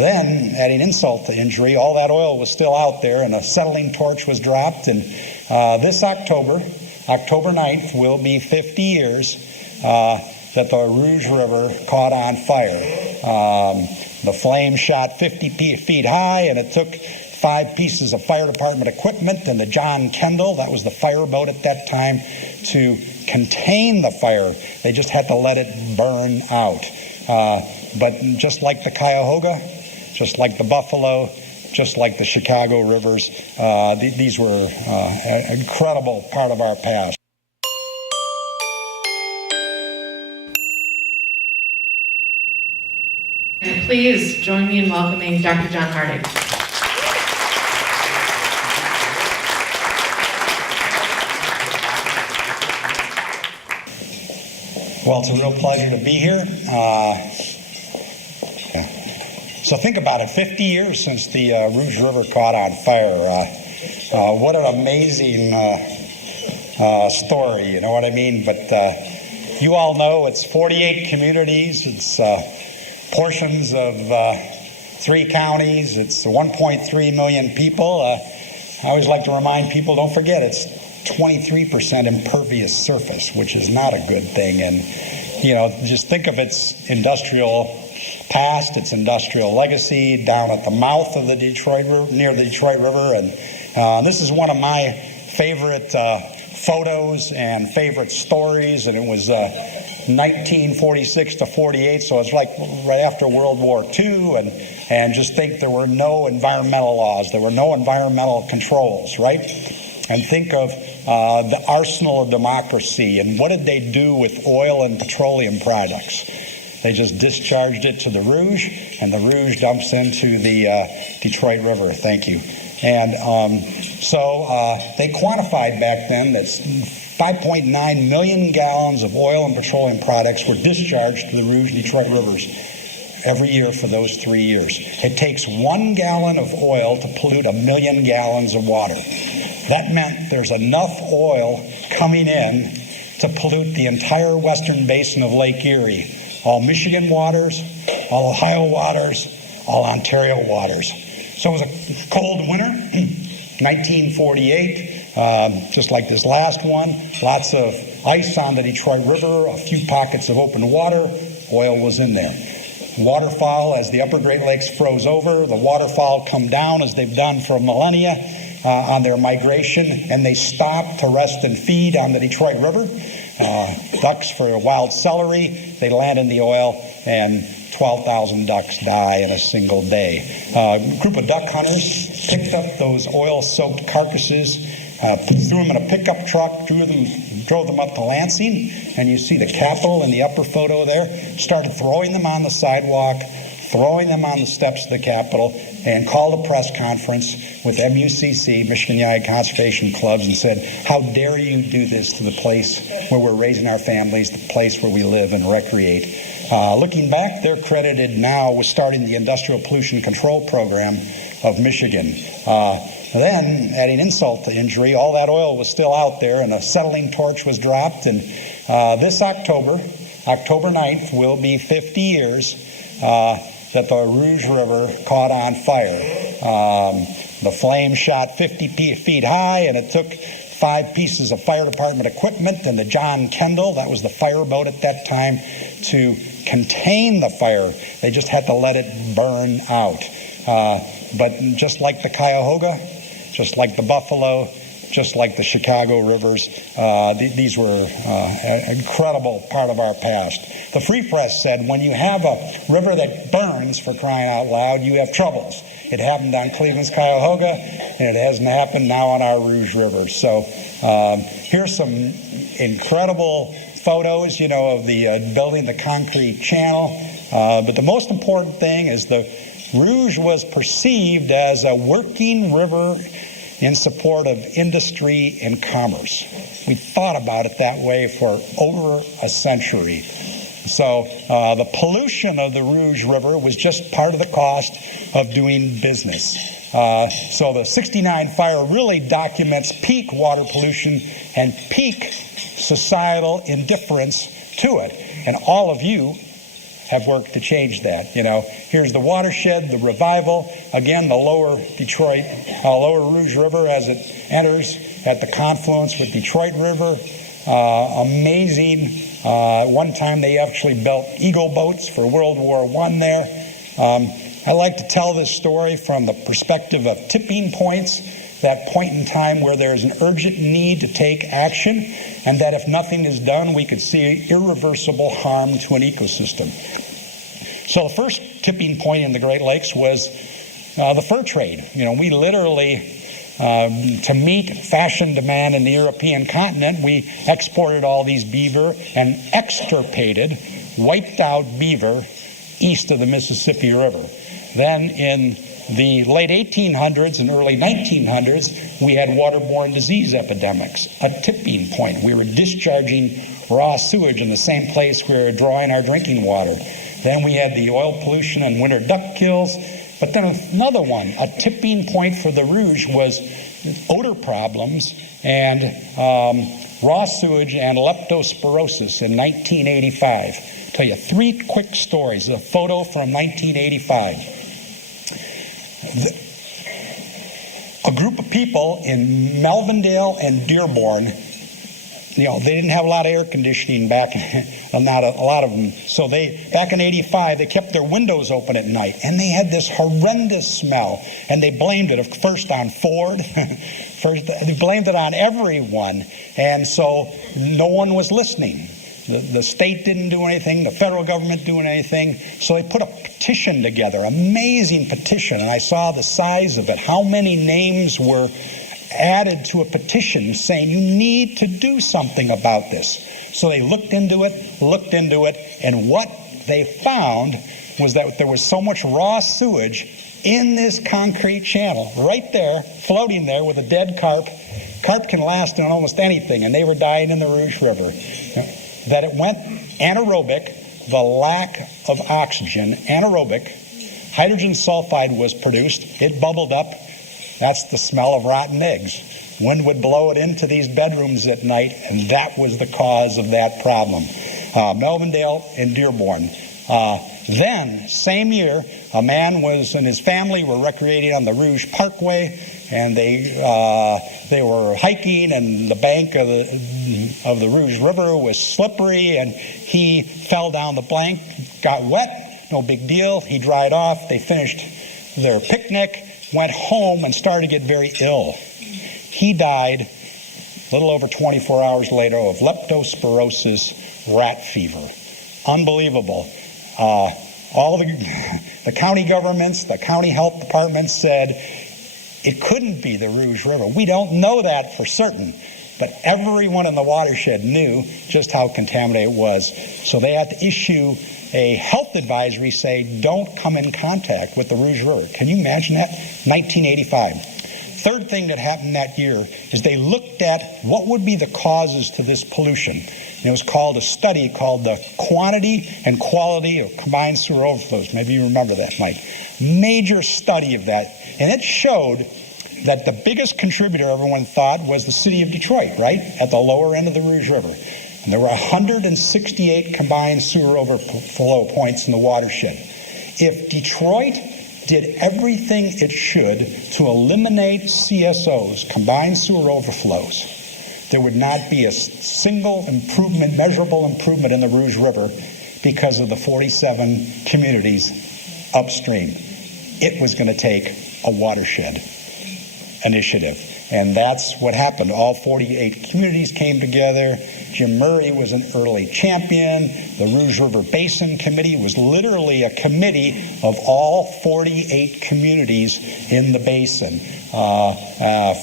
Then, adding insult to injury, all that oil was still out there, and a settling torch was dropped. And this October 9th, will be 50 years that the Rouge River caught on fire. The flame shot 50 feet high, and it took 5 pieces of fire department equipment and the John Kendall, that was the fireboat at that time, to contain the fire. They just had to let it burn out. But just like the Cuyahoga, just like the Buffalo, just like the Chicago rivers, these were an incredible part of our past. And please join me in welcoming Dr. John Hartig. Well, it's a real pleasure to be here. So think about it, 50 years since the Rouge River caught on fire. What an amazing story, you know what I mean? But you all know it's 48 communities, it's portions of 3 counties, it's 1.3 million people. I always like to remind people, don't forget, it's 23% impervious surface, which is not a good thing. And, you know, just think of its industrial past, its industrial legacy down at the mouth of the Detroit River, near the Detroit River. And this is one of my favorite photos and favorite stories. And it was 1946 to 48, so it's like right after World War II. And just think there were no environmental laws. There were no environmental controls, right? And think of the arsenal of democracy. And what did they do with oil and petroleum products? They just discharged it to the Rouge, and the Rouge dumps into the Detroit River. Thank you. And so they quantified back then that 5.9 million gallons of oil and petroleum products were discharged to the Rouge and Detroit rivers every year for those 3 years. It takes 1 gallon of oil to pollute 1 million gallons of water. That meant there's enough oil coming in to pollute the entire western basin of Lake Erie. All Michigan waters, all Ohio waters, all Ontario waters. So it was a cold winter, 1948, just like this last one. Lots of ice on the Detroit River, a few pockets of open water. Oil was in there. Waterfowl, as the upper Great Lakes froze over, the waterfowl come down as they've done for millennia on their migration, and they stop to rest and feed on the Detroit River. Ducks for wild celery, they land in the oil, and 12,000 ducks die in a single day. A group of duck hunters picked up those oil-soaked carcasses, threw them in a pickup truck, drove them up to Lansing, and you see the Capitol in the upper photo there, started throwing them on the sidewalk, throwing them on the steps of the Capitol, and called a press conference with MUCC, Michigan United Conservation Clubs, and said, how dare you do this to the place where we're raising our families, the place where we live and recreate. Looking back, they're credited now with starting the Industrial Pollution Control Program of Michigan. Then, adding insult to injury, all that oil was still out there, and a settling torch was dropped. And this October 9th, will be 50 years that the Rouge River caught on fire. The flame shot 50 feet high, and it took 5 pieces of fire department equipment and the John Kendall, that was the fireboat at that time, to contain the fire. They just had to let it burn out. But just like the Cuyahoga, just like the Buffalo, just like the Chicago rivers, these were an incredible part of our past. The Free Press said, when you have a river that burns, for crying out loud, you have troubles. It happened on Cleveland's Cuyahoga, and it hasn't happened now on our Rouge River. So here's some incredible photos, you know, of the building the concrete channel. But the most important thing is the Rouge was perceived as a working river in support of industry and commerce. We thought about it that way for over a century. So the pollution of the Rouge River was just part of the cost of doing business. So the 69 fire really documents peak water pollution and peak societal indifference to it. And all of you have worked to change that. Here's the watershed, the revival. Again, the lower Rouge River as it enters at the confluence with Detroit River. Amazing. One time they actually built Eagle boats for World War I there. I like to tell this story from the perspective of tipping points, that point in time where there's an urgent need to take action, and that if nothing is done, we could see irreversible harm to an ecosystem. So the first tipping point in the Great Lakes was the fur trade. We literally, to meet fashion demand in the European continent, we exported all these beaver and extirpated, wiped out beaver east of the Mississippi River. Then in the late 1800s and early 1900s, we had waterborne disease epidemics, a tipping point. We were discharging raw sewage in the same place we were drawing our drinking water. Then we had the oil pollution and winter duck kills. But then another one, a tipping point for the Rouge, was odor problems and raw sewage and leptospirosis in 1985. I'll tell you 3 quick stories. A photo from 1985. A group of people in Melvindale and Dearborn, they didn't have a lot of air conditioning back, not a lot of them. So back in 85, they kept their windows open at night, and they had this horrendous smell, and they blamed it first on Ford. First, they blamed it on everyone, and so no one was listening. The state didn't do anything, the federal government doing anything, so they put a petition together, amazing petition, and I saw the size of it, how many names were added to a petition saying you need to do something about this. So they looked into it, and what they found was that there was so much raw sewage in this concrete channel, right there, floating there with a dead carp. Carp can last on almost anything, and they were dying in the Rouge River. That it went anaerobic, the lack of oxygen, anaerobic, hydrogen sulfide was produced, it bubbled up. That's the smell of rotten eggs. Wind would blow it into these bedrooms at night, and that was the cause of that problem. Melvindale and Dearborn. Then, same year, a man and his family were recreating on the Rouge Parkway, and they were hiking, and the bank of the Rouge River was slippery, and he fell down the bank, got wet, no big deal. He dried off. They finished their picnic, went home, and started to get very ill. He died a little over 24 hours later of leptospirosis, rat fever. Unbelievable. All the county governments, the county health departments said it couldn't be the Rouge River. We don't know that for certain, but everyone in the watershed knew just how contaminated it was. So they had to issue a health advisory saying, don't come in contact with the Rouge River. Can you imagine that? 1985. Third thing that happened that year is they looked at what would be the causes to this pollution. And it was called a study called the Quantity and Quality of Combined Sewer Overflows. Maybe you remember that, Mike. Major study of that. And it showed that the biggest contributor, everyone thought, was the city of Detroit, right? At the lower end of the Rouge River. And there were 168 combined sewer overflow points in the watershed. If Detroit did everything it should to eliminate CSOs, combined sewer overflows, there would not be a single improvement, measurable improvement in the Rouge River because of the 47 communities upstream. It was going to take a watershed initiative. And that's what happened. All 48 communities came together. Jim Murray was an early champion. The Rouge River Basin Committee was literally a committee of all 48 communities in the basin.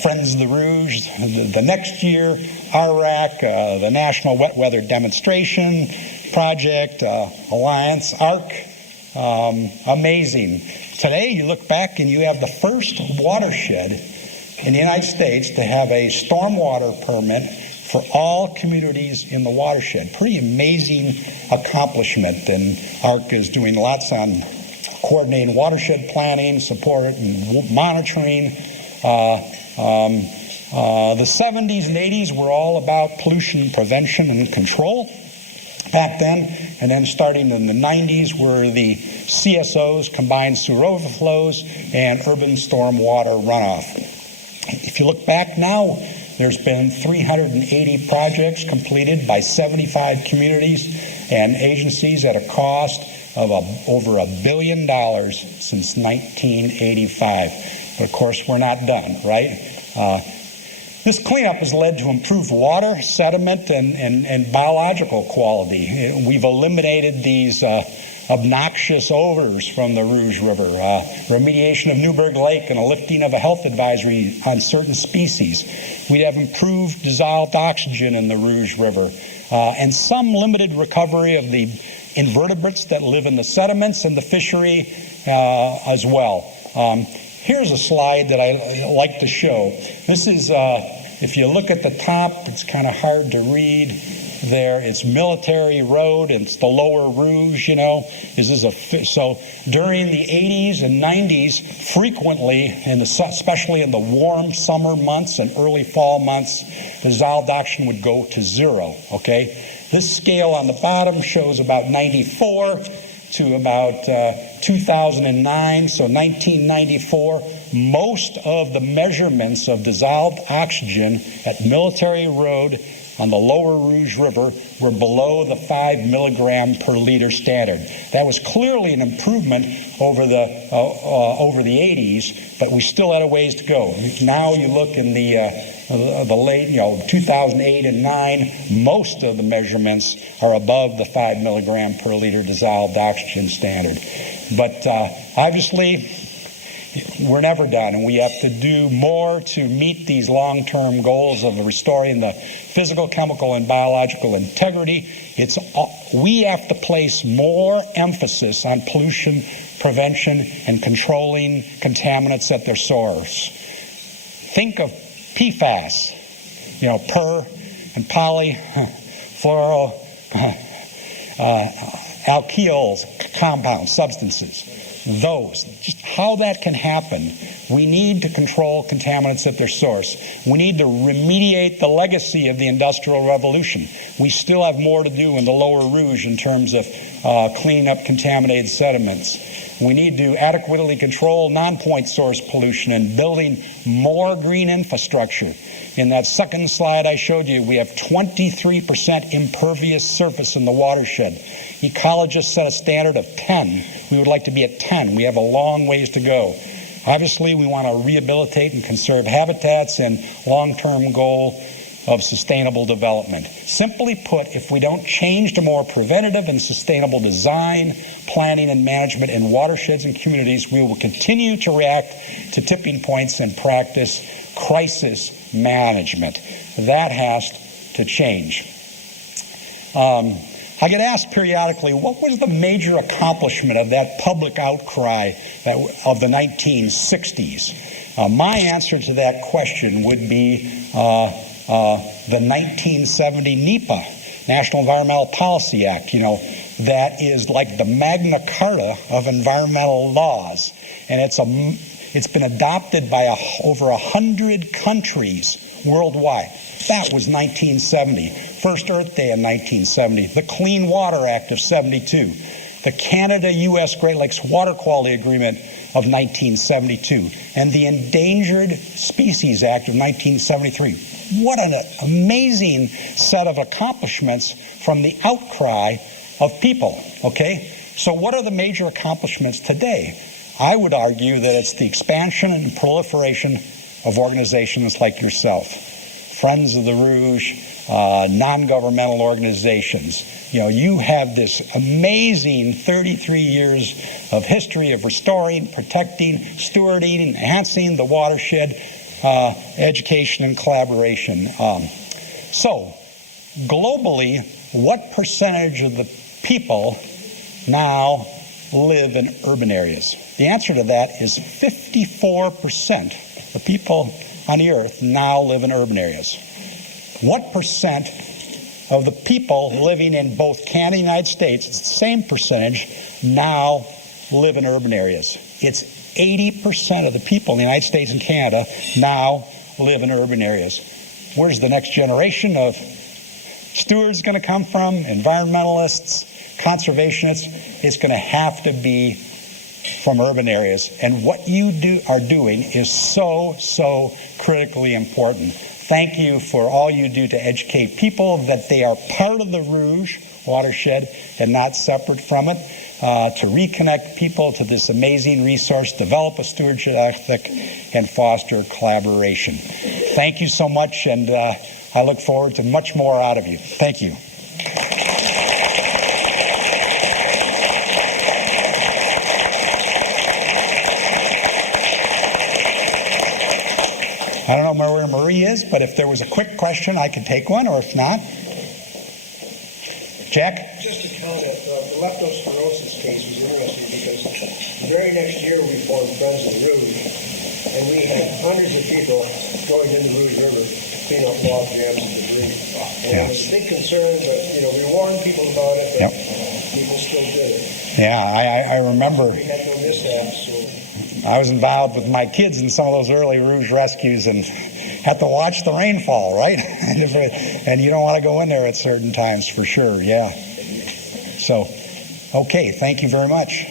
Friends of the Rouge, the next year, ARAC, the National Wet Weather Demonstration Project, Alliance, ARC, amazing. Today you look back and you have the first watershed in the United States to have a stormwater permit for all communities in the watershed. Pretty amazing accomplishment, and ARC is doing lots on coordinating watershed planning, support and monitoring. The 70s and 80s were all about pollution prevention and control. back then, and then starting in the 90s were the CSOs, combined sewer overflows, and urban stormwater runoff. If you look back now, there's been 380 projects completed by 75 communities and agencies at a cost of over $1 billion since 1985. But of course, we're not done, right? This cleanup has led to improved water, sediment, and biological quality. We've eliminated these obnoxious odors from the Rouge River, remediation of Newburgh Lake, and a lifting of a health advisory on certain species. We have improved dissolved oxygen in the Rouge River, and some limited recovery of the invertebrates that live in the sediments and the fishery as well. Here's a slide that I like to show. This is, if you look at the top, it's kind of hard to read there. It's Military Road, and it's the lower Rouge, you know. So during the 80s and 90s, frequently, especially in the warm summer months and early fall months, dissolved oxygen would go to zero, okay? This scale on the bottom shows about 94 to about 2009, so 1994, most of the measurements of dissolved oxygen at Military Road on the lower Rouge River were below the 5 milligram per liter standard. That was clearly an improvement over the 80s, but we still had a ways to go. Now you look in the late, 2008 and 9, most of the measurements are above the 5 milligram per liter dissolved oxygen standard. But obviously, we're never done, and we have to do more to meet these long-term goals of restoring the physical, chemical, and biological integrity. We have to place more emphasis on pollution prevention and controlling contaminants at their source. Think of PFAS, per and poly, fluoro, alkyls, compounds, substances. Those, just how that can happen. We need to control contaminants at their source. We need to remediate the legacy of the Industrial Revolution. We still have more to do in the lower Rouge in terms of cleaning up contaminated sediments. We need to adequately control non-point source pollution and building more green infrastructure. In that second slide I showed you, we have 23% impervious surface in the watershed. Ecologists set a standard of 10. We would like to be at 10. We have a long ways to go. Obviously, we want to rehabilitate and conserve habitats and long-term goal of sustainable development. Simply put, if we don't change to more preventative and sustainable design, planning, and management in watersheds and communities, we will continue to react to tipping points and practice crisis management. That has to change. I get asked periodically, what was the major accomplishment of that public outcry of the 1960s? My answer to that question would be the 1970 NEPA, National Environmental Policy Act, that is like the Magna Carta of environmental laws. And it's been adopted by over 100 countries worldwide. That was 1970. First Earth Day in 1970. The Clean Water Act of 72. The Canada-U.S. Great Lakes Water Quality Agreement of 1972. And the Endangered Species Act of 1973. What an amazing set of accomplishments from the outcry of people, okay? So what are the major accomplishments today? I would argue that it's the expansion and proliferation of organizations like yourself, Friends of the Rouge, non-governmental organizations. You have this amazing 33 years of history of restoring, protecting, stewarding, enhancing the watershed, education and collaboration. So, globally, what percentage of the people now live in urban areas? The answer to that is 54% of people on the earth now live in urban areas. What percent of the people living in both Canada and the United States, it's the same percentage, now live in urban areas? It's 80% of the people in the United States and Canada now live in urban areas. Where's the next generation of stewards going to come from, environmentalists, conservationists. It's going to have to be from urban areas. And what you are doing is so critically important. Thank you for all you do to educate people that they are part of the Rouge watershed and not separate from it, to reconnect people to this amazing resource, develop a stewardship ethic, and foster collaboration. Thank you so much, and I look forward to much more out of you. Thank you. I don't know where Marie is, but if there was a quick question, I could take one, or if not. Jack? Just a comment. The leptospirosis case was interesting because the very next year we formed Friends of the Rouge, and we had hundreds of people going into Rouge River to clean up log jams and debris. And it was a big concern, but we warned people about it, but people still did it. Yeah, I remember. We had no mishaps. So. I was involved with my kids in some of those early Rouge rescues and had to watch the rainfall, right? And you don't want to go in there at certain times, for sure, yeah. So, okay, thank you very much.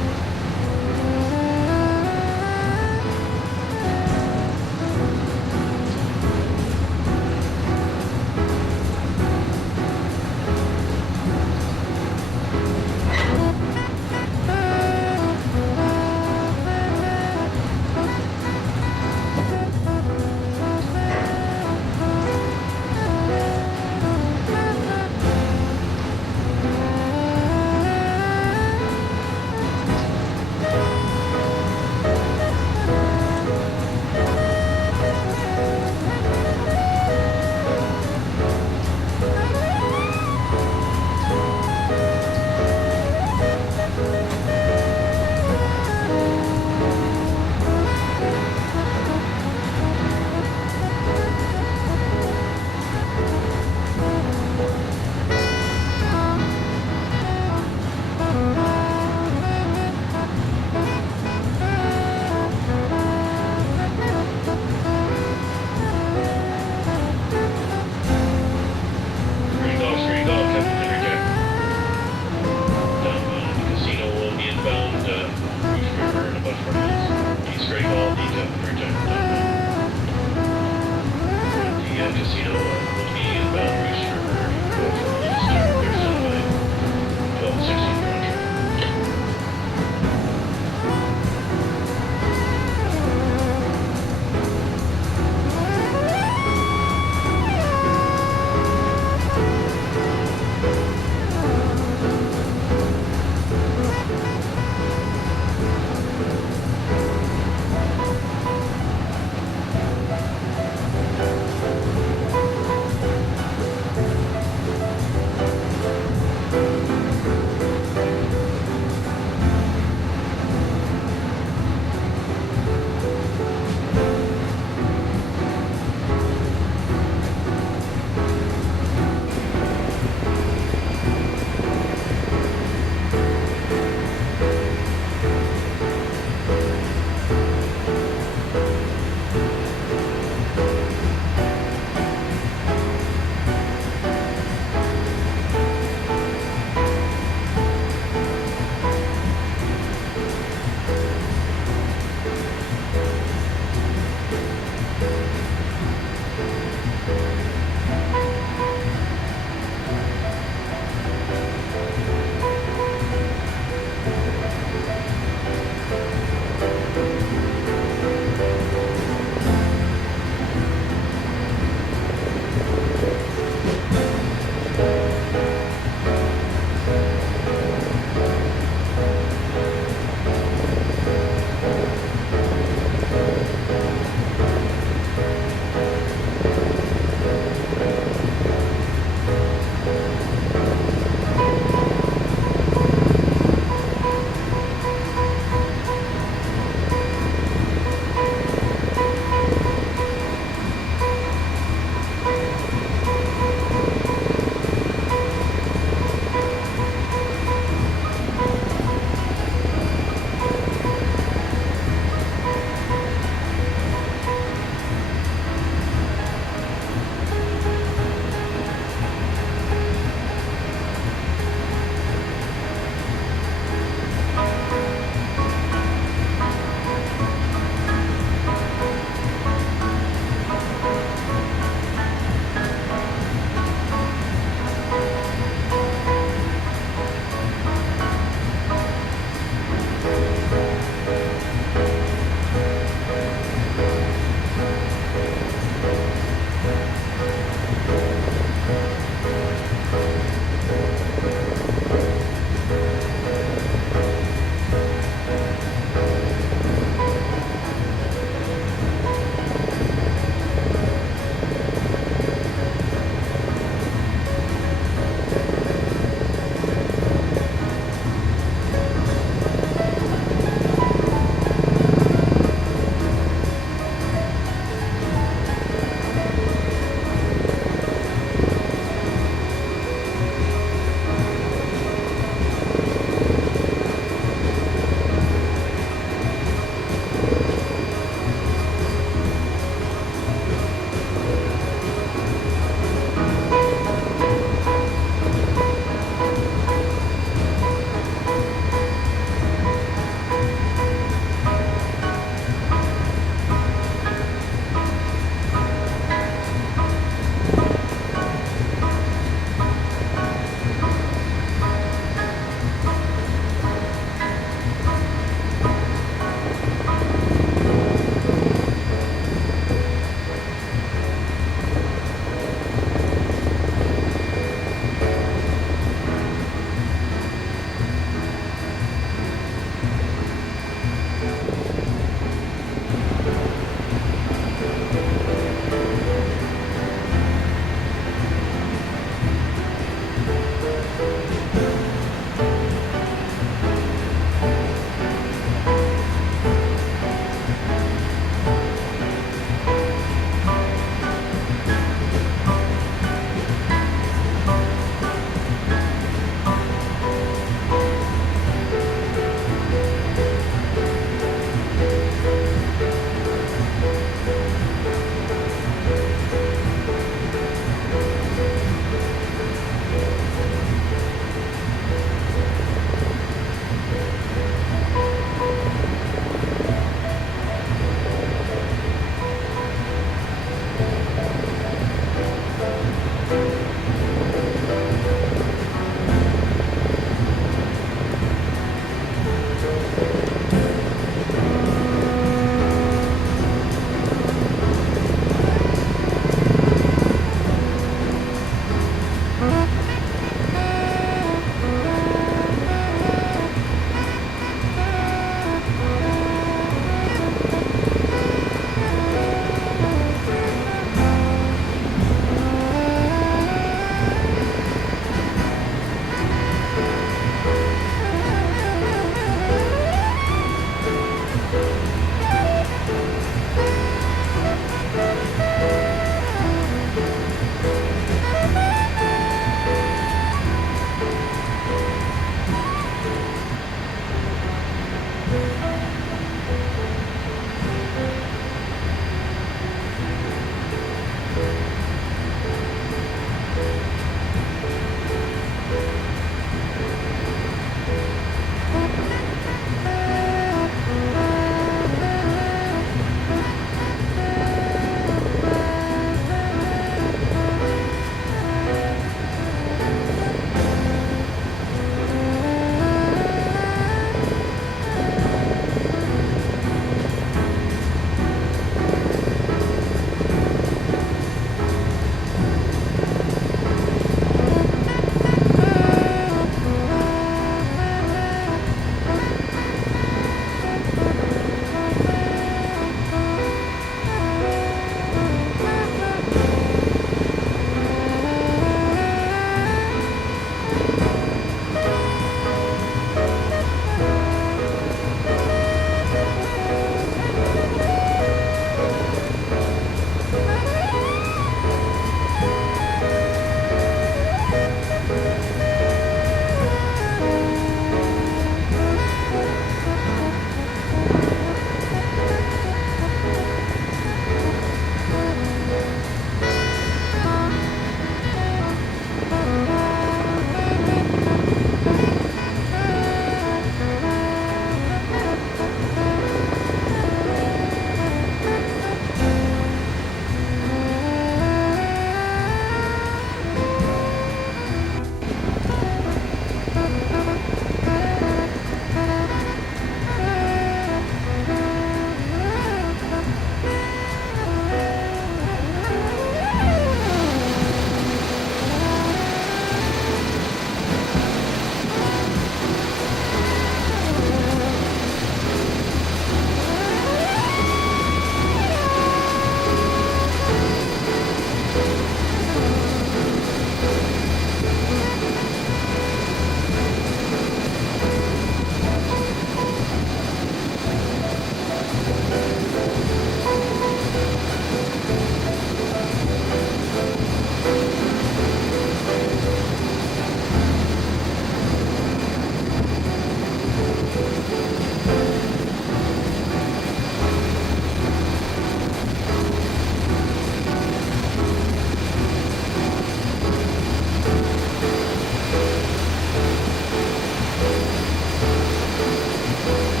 Thank you.